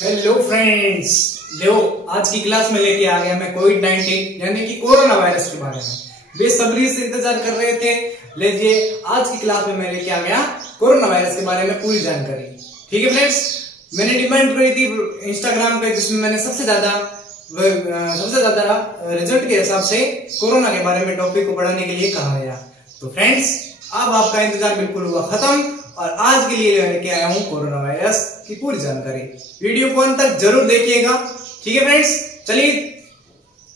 Hello friends, लो आज की class में लेके आ गया मैं कोविड-19 यानी कि कोरोना वायरस के बारे में। बेसब्री से इंतजार कर रहे थे, लीजिए आज की क्लास में मैं लेके आ गया कोरोना वायरस के बारे में पूरी जानकारी। ठीक है फ्रेंड्स, मैंने डिमांड करी थी इंस्टाग्राम पे, जिसमें मैंने सबसे ज्यादा रिजल्ट के हिसाब से कोरोना के बारे में टॉपिक को पढ़ाने के लिए कहा गया। तो फ्रेंड्स, अब आपका इंतजार बिल्कुल हुआ खत्म और आज के लिए लेके आया हूं कोरोना वायरस की पूरी जानकारी। वीडियो को अंत तक जरूर देखिएगा। ठीक है फ्रेंड्स, चलिए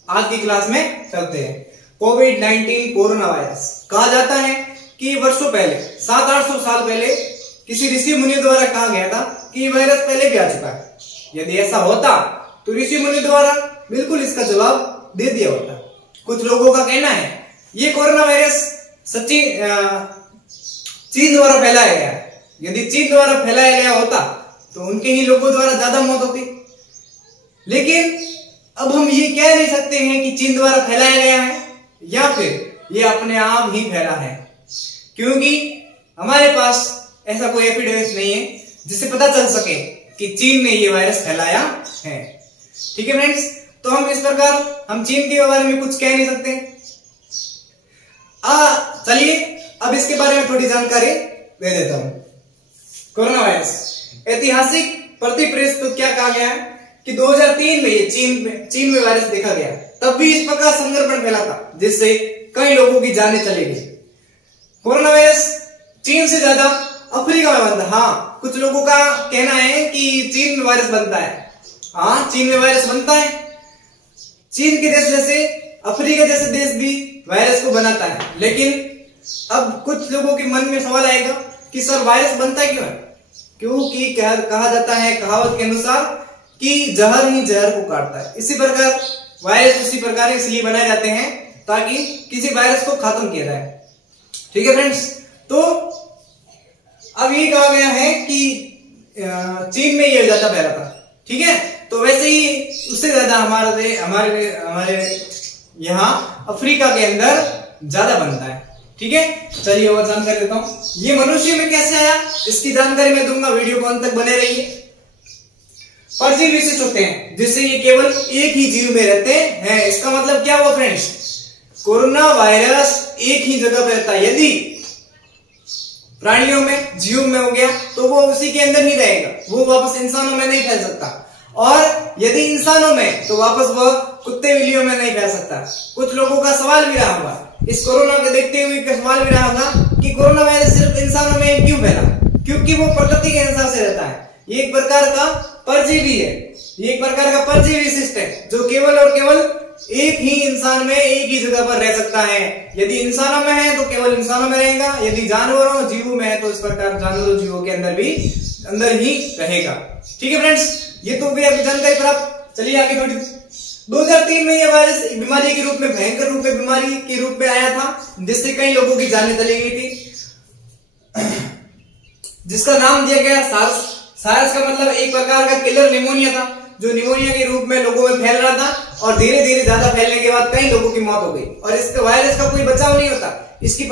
आज की क्लास में चलते हैं। कोविड-19 कोरोना वायरस कहा जाता है कि वर्षों पहले 700-800 साल पहले किसी ऋषि मुनि द्वारा कहा गया था कि वायरस पहले भी आ चुका है। यदि ऐसा होता तो ऋषि मुनि द्वारा बिल्कुल इसका जवाब दे दिया होता। कुछ लोगों का कहना है ये कोरोना वायरस सच्ची चीन द्वारा फैलाया गया है। यदि चीन द्वारा फैलाया गया होता तो उनके ही लोगों द्वारा ज्यादा मौत होती, लेकिन अब हम ये कह नहीं सकते हैं कि चीन द्वारा फैलाया गया है या फिर ये अपने आप ही फैला है, क्योंकि हमारे पास ऐसा कोई एविडेंस नहीं है जिससे पता चल सके कि चीन ने ये वायरस फैलाया है। ठीक है फ्रेंड्स, तो हम इस प्रकार हम चीन के बारे में कुछ कह नहीं सकते। चलिए अब इसके बारे में थोड़ी जानकारी दे देता हूं। कोरोना वायरस ऐतिहासिक परिप्रेक्ष्य तो क्या कहा गया है कि 2003 में ये चीन में वायरस देखा गया, तब भी इस प्रकार संक्रमण फैला था जिससे कई लोगों की जानें चली गई। कोरोना वायरस चीन से ज्यादा अफ्रीका में बनता है। हाँ, कुछ लोगों का कहना है कि चीन में वायरस बनता है। हाँ, चीन में वायरस बनता है। चीन के देश जैसे अफ्रीका जैसे देश भी वायरस को बनाता है, लेकिन अब कुछ लोगों के मन में सवाल आएगा कि सर वायरस बनता क्यों है? क्योंकि कहा जाता है कहावत के अनुसार कि जहर ही जहर को काटता है। इसी प्रकार वायरस इसी प्रकार इसलिए बनाए जाते हैं ताकि किसी वायरस को खत्म किया जाए। ठीक है फ्रेंड्स, तो अब ये कहा गया है कि चीन में ये ज्यादा फैला था। ठीक है, तो वैसे ही उससे ज्यादा हमारे यहाँ अफ्रीका के अंदर ज्यादा बनता है। ठीक है, चलिए और जानकारी देता हूं ये मनुष्य में कैसे आया, इसकी जानकारी मैं दूंगा। वीडियो को अंत तक बने रहिए। परजीवी विशिष्ट होते हैं जिससे ये केवल एक ही जीव में रहते हैं। इसका मतलब क्या हुआ फ्रेंड्स? कोरोना वायरस एक ही जगह पे रहता है। यदि प्राणियों में जीव में हो गया तो वो उसी के अंदर ही रहेगा, वो वापस इंसानों में नहीं फैल सकता। और यदि इंसानों में तो वापस वह कुत्ते बिल्लियों में नहीं फैल सकता। कुछ लोगों का सवाल भी रहा होगा इस कोरोना को देखते हुए, सवाल भी रहा होगा कि कोरोना वायरस सिर्फ इंसानों में क्यों फैला? क्योंकि वो प्रकृति के अनुसार से रहता है। ये एक प्रकार का परजीवी है, ये एक प्रकार का परजीवी विशिष्ट है जो केवल और केवल एक ही इंसान में एक ही जगह पर रह सकता है। यदि इंसानों में है तो केवल इंसानों में रहेगा, यदि जानवरों जीवों में है तो इस प्रकार जानवरों जीवों के अंदर ही रहेगा। ठीक है फ्रेंड्स, ये तो भी आपकी जानकारी प्राप्त। चलिए आगे थोड़ी। 2003 में यह वायरस बीमारी के रूप में भयंकर रूप में बीमारी के रूप में आया था जिससे कई लोगों की जानें चली गई थी, जिसका नाम दिया गया सार्स। सार्स का मतलब एक प्रकार का किलर निमोनिया था जो निमोनिया के रूप में लोगों में फैल रहा था और धीरे धीरे ज्यादा फैलने के बाद कई लोगों की मौत हो गई। और इसके वायरस का कोई बचाव नहीं होता, इसे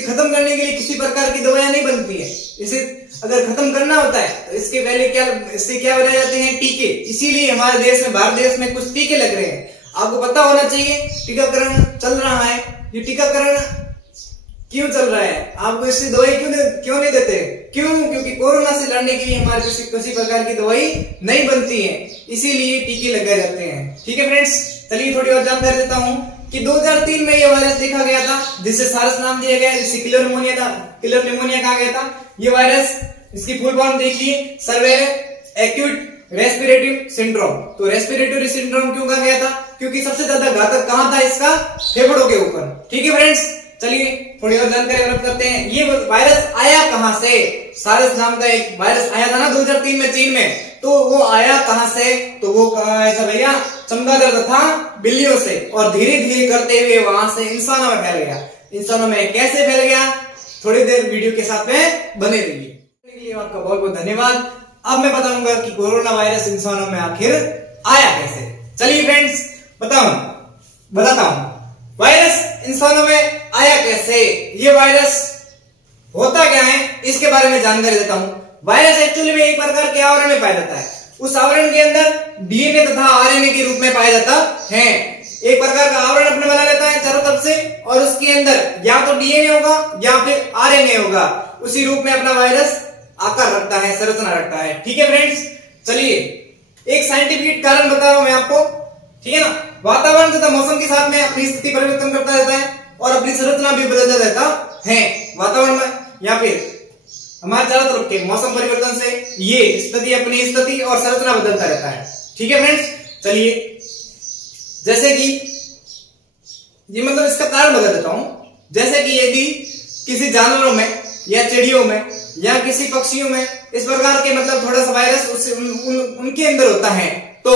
खत्म करने के लिए किसी प्रकार की दवाइयां नहीं बनती है। इसे अगर खत्म करना होता है तो इसके पहले इससे क्या बनाए जाते हैं? टीके। इसीलिए हमारे देश में, भारत देश में कुछ टीके लग रहे हैं। आपको पता होना चाहिए टीकाकरण चल रहा है। ये टीकाकरण क्यों चल रहा है? आपको इससे दवाई क्यों नहीं देते? क्योंकि कोरोना से लड़ने के लिए हमारे किसी प्रकार की दवाई नहीं बनती है, इसीलिए टीके लगाए जाते हैं। ठीक है फ्रेंड्स, चलिए थोड़ी और जानकारी देता हूं कि 2003 में यह वायरस देखा गया था जिसे सार्स नाम दिया गया, जिसे किलर निमोनिया कहा गया था। ये वायरस, इसकी फुल फॉर्म देखिए, सर्वेयर एक्यूट रेस्पिरेटरी सिंड्रोम। तो रेस्पिरेटरी सिंड्रोम क्यों कहा गया था? क्योंकि सबसे ज्यादा घातक कहां था इसका? फेफड़ों के ऊपर। ठीक है फ्रेंड्स, चलिए थोड़ी और जानकारी प्राप्त करते हैं। ये वायरस आया कहां से? सार्स नाम का एक वायरस आया था ना 2003 में चीन में, तो वो आया कहां से? तो वो कहा ऐसा भैया चमगादड़ तथा बिल्लियों से, और धीरे धीरे करते हुए वहां से इंसानों में फैल गया। इंसानों में कैसे फैल गया? थोड़ी देर वीडियो के साथ में बने रहिए। आपका बहुत बहुत धन्यवाद। अब मैं बताऊंगा कि कोरोना वायरस इंसानों में आखिर आया कैसे। चलिए फ्रेंड्स, बताता हूं वायरस इंसानों में आया कैसे। ये वायरस होता क्या है इसके बारे में जानकारी देता हूं। वायरस एक्चुअली में एक प्रकार के आवरण में पाया जाता है। उस आवरण के अंदर डीएनए तथा आरएनए के रूप में पाया जाता है। एक प्रकार का आवरण अपने बना लेता है चारों तरफ से, और उसके अंदर या तो डीएनए होगा या फिर आरएनए होगा। उसी रूप में अपना वायरस आकार रखता है, संरचना रखता है। ठीक है फ्रेंड्स, चलिए एक साइंटिफिक कारण बता रहा हूं मैं आपको, ठीक है ना। वातावरण तथा मौसम के साथ में अपनी स्थिति परिवर्तन करता रहता है और अपनी संरचना भी बदलता रहता है। वातावरण में या फिर हमारे चारों तरफ के मौसम परिवर्तन से ये स्थिति अपनी स्थिति और संरचना बदलता रहता है। ठीक है फ्रेंड्स, चलिए जैसे कि ये मतलब इसका कारण बता देता हूं। जैसे कि यदि किसी जानवरों में या चिड़ियों में या किसी पक्षियों में इस प्रकार के मतलब थोड़ा सा वायरस उनके अंदर होता है, तो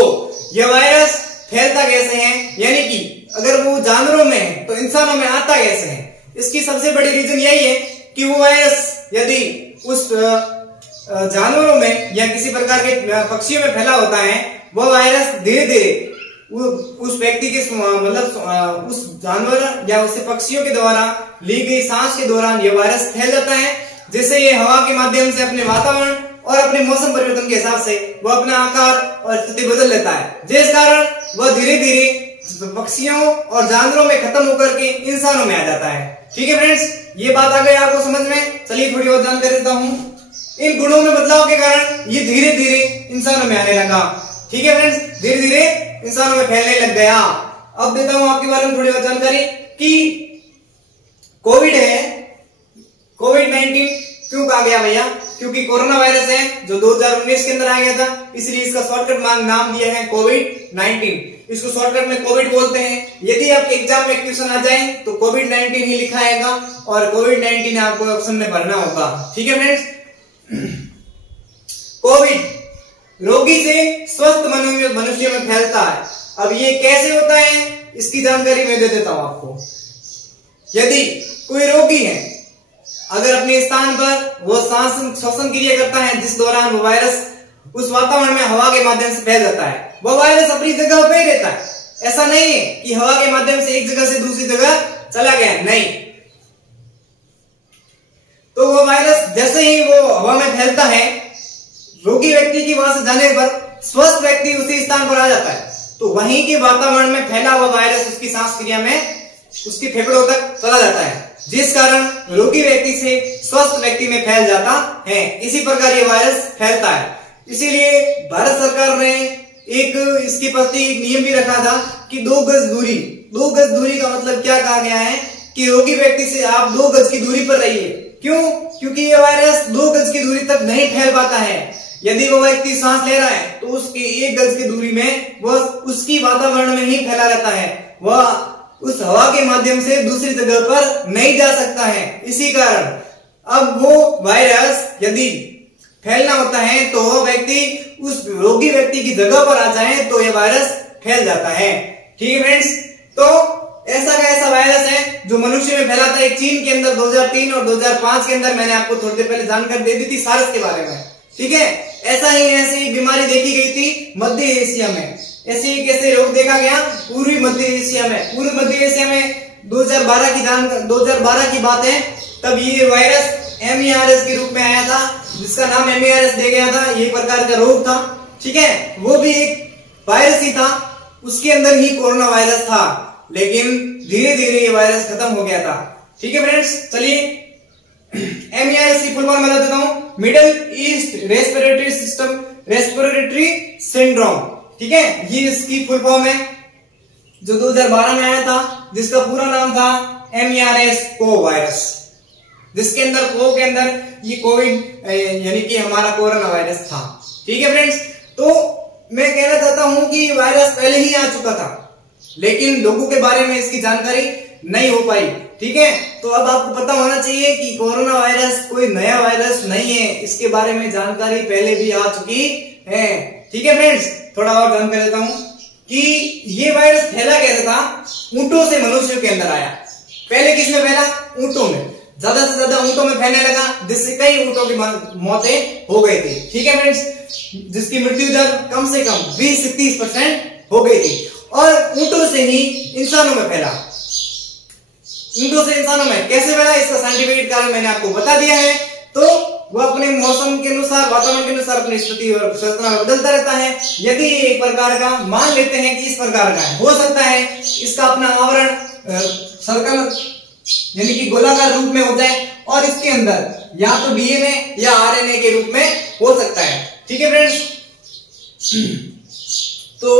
यह वायरस फैलता कैसे है, यानी कि अगर वो जानवरों में है तो इंसानों में आता कैसे है। इसकी सबसे बड़ी रीजन यही है कि वो वायरस यदि उस जानवरों में या किसी प्रकार के पक्षियों में फैला होता है, वह वायरस धीरे धीरे उस व्यक्ति के मतलब उस जानवर या उससे पक्षियों के द्वारा ली गई सांस के दौरान यह वायरस फैल जाता है, जिससे ये हवा के माध्यम से अपने वातावरण और अपने मौसम परिवर्तन के हिसाब से वह अपना आकार और स्थिति बदल लेता है, जिस कारण वह धीरे धीरे पक्षियों और जानवरों में खत्म होकर के इंसानों में आ जाता है। ठीक है फ्रेंड्स, ये बात आ गई आपको समझ में। चलिए थोड़ी और जानकारी देता हूं। इन गुणों में बदलाव के कारण ये धीरे धीरे इंसानों में आने लगा। ठीक है फ्रेंड्स, धीरे धीरे इंसानों में फैलने लग गया। अब देता हूं आपके बारे में थोड़ी और जानकारी कि कोविड है, कोविड-19 क्यों कहा गया भैया, क्योंकि कोरोना वायरस है जो 2019 के अंदर आ गया था, इसलिए इसका शॉर्टकट नाम दिया है कोविड-19। इसको शॉर्टकट में कोविड बोलते हैं। यदि आपके एग्जाम में क्वेश्चन आ जाए तो कोविड-19 ही लिखा आएगा और कोविड-19 आपको ऑप्शन में भरना होगा। ठीक है फ्रेंड्स, कोविड रोगी से स्वस्थ मनुष्य में फैलता है। अब ये कैसे होता है इसकी जानकारी मैं दे देता हूं आपको। यदि कोई रोगी है, अगर अपने स्थान पर वो सांस श्वसन क्रिया करता है, जिस दौरान वो वायरस उस वातावरण में हवा के माध्यम से फैल जाता है, वो वायरस अपनी जगह पे रहता है। ऐसा नहीं है कि हवा के माध्यम से एक जगह से दूसरी जगह चला गया, नहीं। तो वो वायरस जैसे ही वो हवा में फैलता है, रोगी व्यक्ति की वहां से जाने पर स्वस्थ व्यक्ति उसी स्थान पर आ जाता है, तो वहीं के वातावरण में फैला हुआ वायरस उसकी सांस क्रिया में उसके फेफड़ों तक चला जाता है, जिस कारण रोगी व्यक्ति से स्वस्थ व्यक्ति में फैल जाता है। इसी प्रकार ये वायरस फैलता है। इसीलिए भारत सरकार ने एक इसके प्रति एक नियम भी रखा था कि 2 गज दूरी। 2 गज दूरी का मतलब क्या कहा गया है कि रोगी व्यक्ति से आप 2 गज की दूरी पर रहिए। क्यों? क्योंकि ये वायरस 2 गज की दूरी तक नहीं फैल पाता है। यदि वो व्यक्ति सांस ले रहा है तो उसकी 1 गज की दूरी में वह उसकी वातावरण में ही फैला रहता है, वह उस हवा के माध्यम से दूसरी जगह पर नहीं जा सकता है। इसी कारण अब वो वायरस यदि फैलना होता है तो वो व्यक्ति उस रोगी व्यक्ति की जगह पर आ जाए तो ये वायरस फैल जाता है। ठीक है फ्रेंड्स, तो ऐसा का ऐसा वायरस है जो मनुष्य में फैला था। एक चीन के अंदर 2003 और 2005 के अंदर मैंने आपको थोड़ी देर पहले जानकारी दे दी थी सार्स के बारे में। ठीक है, ऐसी बीमारी देखी गई थी मध्य एशिया में। ऐसे रोग देखा गया पूर्वी मध्य एशिया में। पूर्वी मध्य एशिया में 2012 की बात है, तब ये वायरस MERS के रूप में आया था, जिसका नाम MERS दे गया था। ये प्रकार का रोग था। ठीक है, वो भी एक वायरस ही था, उसके अंदर ही कोरोना वायरस था, लेकिन धीरे धीरे ये वायरस खत्म हो गया था। ठीक है फ्रेंड्स, चलिए MERS की फुल फॉर्म बता देता हूं, middle east respiratory system respiratory syndrome. ठीक है, ये इसकी फुल फॉर्म है जो 2012 में आया था, जिसका पूरा नाम था MERS को वायरस, जिसके अंदर को के अंदर ये कोविड यानी कि हमारा कोरोना वायरस था। ठीक है फ्रेंड्स, तो मैं कहना चाहता हूं कि वायरस पहले ही आ चुका था, लेकिन लोगों के बारे में इसकी जानकारी नहीं हो पाई। ठीक है, तो अब आपको पता होना चाहिए कि कोरोना वायरस कोई नया वायरस नहीं है, इसके बारे में जानकारी पहले भी आ चुकी है। ठीक है फ्रेंड्स, थोड़ा और जान कर देता हूं कि ये वायरस फैला कैसे था। ऊंटों से मनुष्यों के अंदर आया। पहले किसमें फैला? ऊंटों में। ज्यादा से ज्यादा ऊंटों में फैलने लगा, जिससे कई ऊंटों की मौतें हो गई थी। ठीक है फ्रेंड्स, जिसकी मृत्यु दर कम से कम 20 से 30% हो गई थी। और ऊंटों से ही इंसानों में फैला। ऊंटों से इंसानों में कैसे फैला, इसका साइंटिफिक कारण मैंने आपको बता दिया है। तो वो अपने मौसम के अनुसार, वातावरण के अनुसार अपनी स्थिति और संरचना बदलता रहता है। यदि एक प्रकार का मान लेते हैं कि इस प्रकार का है, हो सकता है इसका अपना आवरण सर्कल यानी कि गोलाकार रूप में हो जाए और इसके अंदर या तो डीएनए या आरएनए के रूप में हो सकता है। ठीक है फ्रेंड्स, तो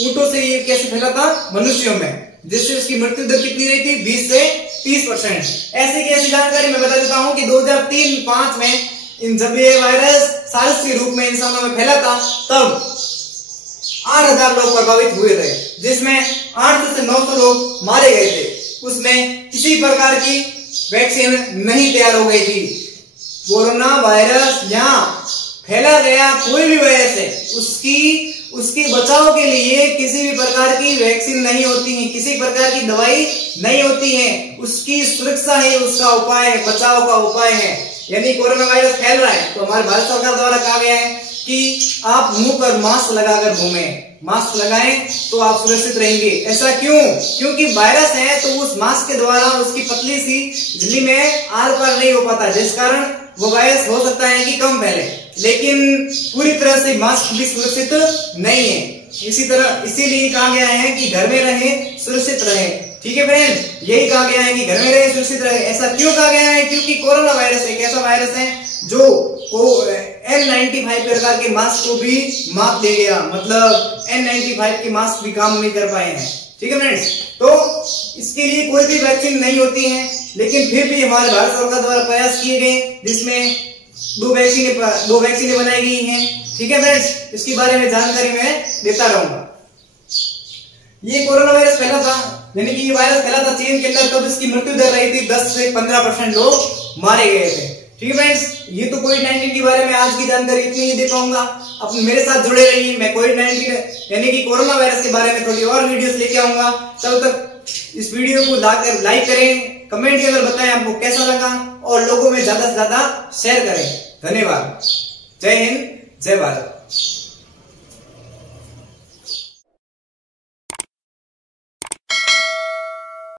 ऊंटों से ये कैसे फैला था? मनुष्यों में, जिससे उसकी मृत्यु दर कितनी रही थी? 20 से 30%। ऐसी की ऐसी जानकारी मैं बता देता हूं कि 2003-5 में जब ये वायरस सार्स के रूप में इंसानों में फैला था, तब 8,000 लोग प्रभावित हुए थे, जिसमें 800 से 900 लोग मारे गए थे। उसमें किसी प्रकार की वैक्सीन नहीं तैयार हो गई थी। कोरोना वायरस यहाँ फैला गया, कोई भी वायरस है, उसके बचाव के लिए किसी भी प्रकार की वैक्सीन नहीं होती है, किसी प्रकार की दवाई नहीं होती है। उसकी सुरक्षा ही उसका उपाय है, बचाव का उपाय है। यानी कोरोना वायरस फैल रहा है तो हमारे भारत सरकार द्वारा कहा गया है कि आप मुंह पर मास्क लगाकर घूमें, मास्क लगाएं तो आप सुरक्षित रहेंगे। ऐसा क्यों? क्योंकि वायरस है तो उस मास्क के द्वारा उसकी पतली सी झिल्ली में आर पार नहीं हो पाता, जिस कारण वो वायरस हो सकता है कि कम फैले, लेकिन पूरी तरह से मास्क भी सुरक्षित नहीं है। इसीलिए कहा गया है कि घर में रहें, सुरक्षित रहें। ठीक है फ्रेंड, यही कहा गया है कि घर में रहें, सुरक्षित रहें। ऐसा क्यों कहा गया है? क्योंकि कोरोना वायरस एक ऐसा वायरस है जो N95 प्रकार के मास्क को भी मात दे गया, मतलब N95 के मास्क भी काम नहीं कर पाए हैं। ठीक है फ्रेंड्स, तो इसके लिए कोई भी वैक्सीन नहीं होती है, लेकिन फिर भी हमारे भारत सरकार द्वारा प्रयास किए गए, जिसमें दो वैक्सीनें बनाई गई हैं। ठीक है फ्रेंड्स, इसके बारे में जानकारी मैं देता रहूंगा। ये कोरोना वायरस फैला था, यानी कि ये वायरस फैला था चीन के अंदर, तब इसकी मृत्यु दर रही थी 10 से 15% लोग मारे गए थे। ठीक है फ्रेंड्स, ये तो कोविड-19 के बारे में आज की जानकारी इतनी ही दे पाऊंगा। अब मेरे साथ जुड़े रहिए, मैं कोविड-19 यानी कि कोरोना वायरस के बारे में थोड़ी और वीडियोस लेके आऊंगा। तब तक इस वीडियो को लाइक करें, कमेंट के अंदर बताएं आपको कैसा लगा और लोगों में ज्यादा से ज्यादा शेयर करें। धन्यवाद। जय हिंद, जय भारत।